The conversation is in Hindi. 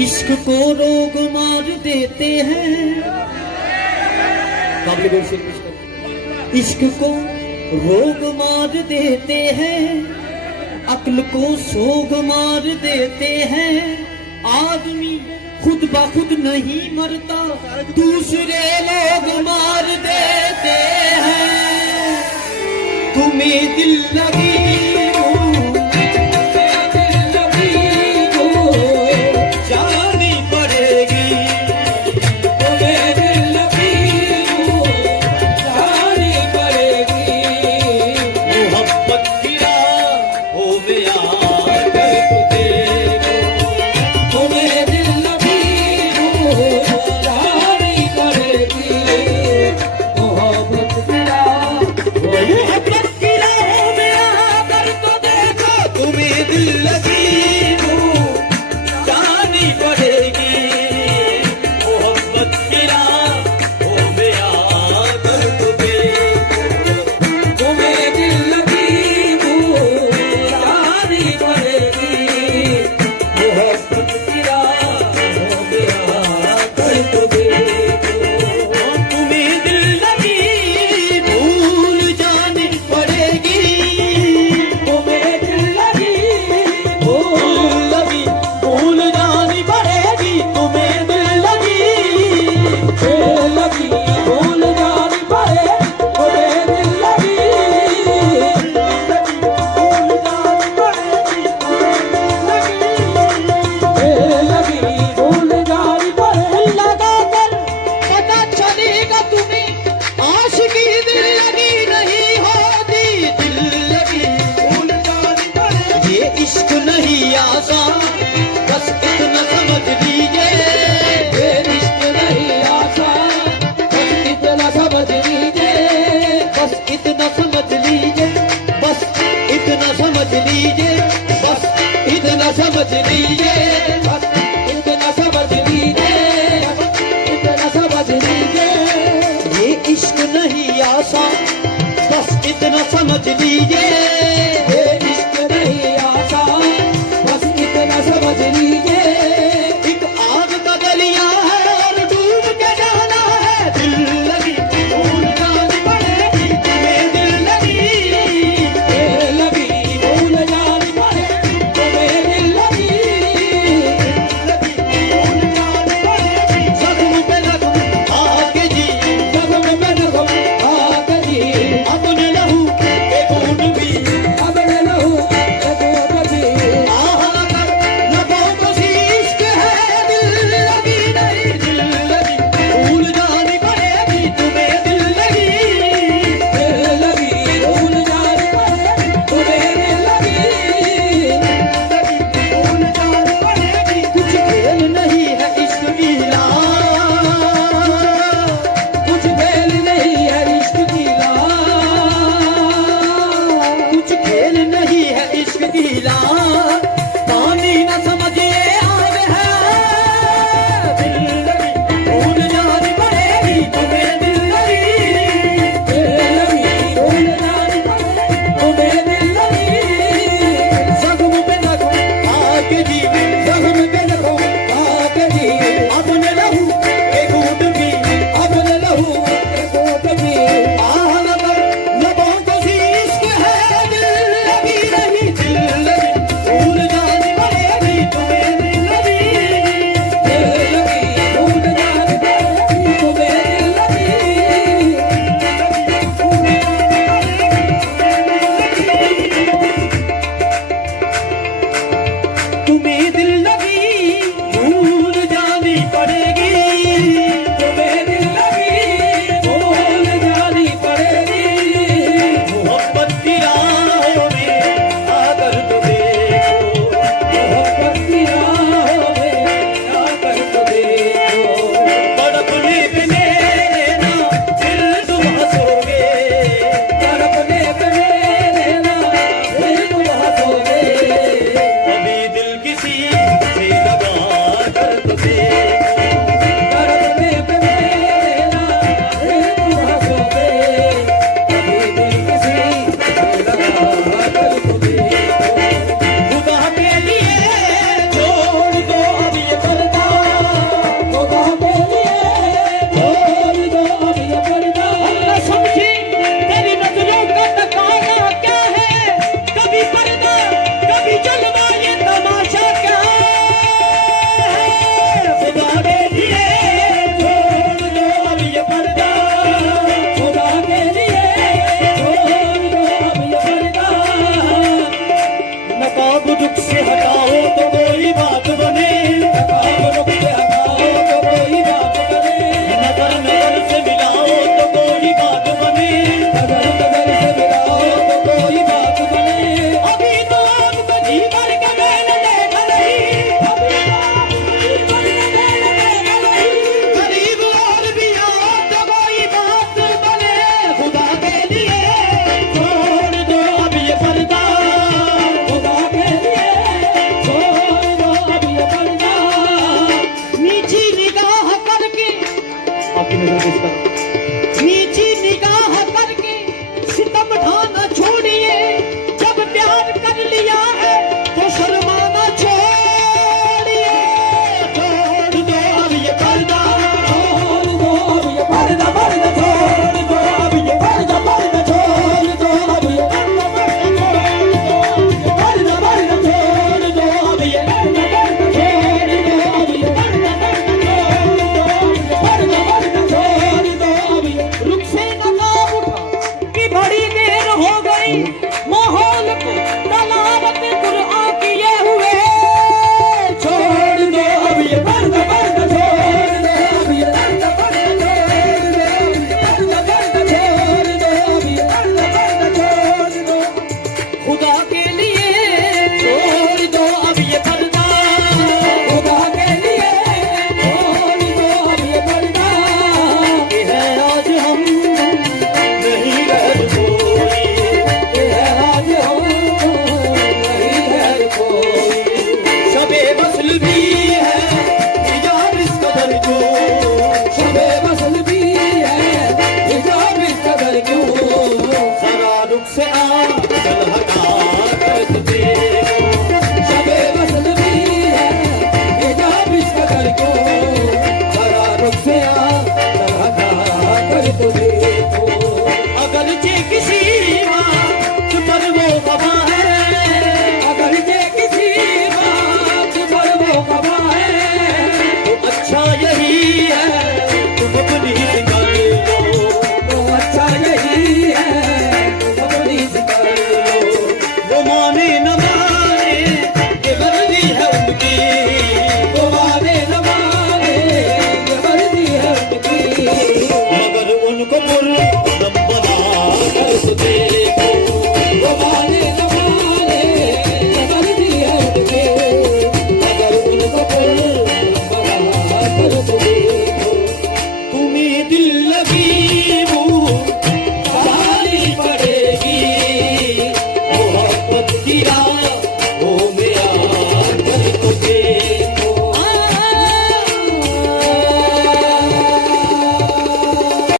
इश्क को रोग मार देते हैं, इश्क को रोग मार देते हैं, अक्ल को सोग मार देते हैं। आदमी खुद ब खुद नहीं मरता, दूसरे लोग मार देते हैं। तुम्हें दिल लगी समझ लीजिए, बस इतना समझ लीजिए, इतना समझ लीजिए। ये इश्क नहीं आसान, बस इतना समझ लीजिए। ये इश्क नहीं आसान, बस इतना समझ लीजिए। एक आग का दरिया है और डूब के जाना है। दिल लगी भूल जानी पड़ेगी, तुम्हें दिल लगी भूल जानी पड़ेगी, तुम्हें दिल लगी भूल जानी पड़ेगी। जख्म पे जख्म आके जी, जख्म पे जख्म आके जी, अपने लहू के खून भी परमिशन पेश करो।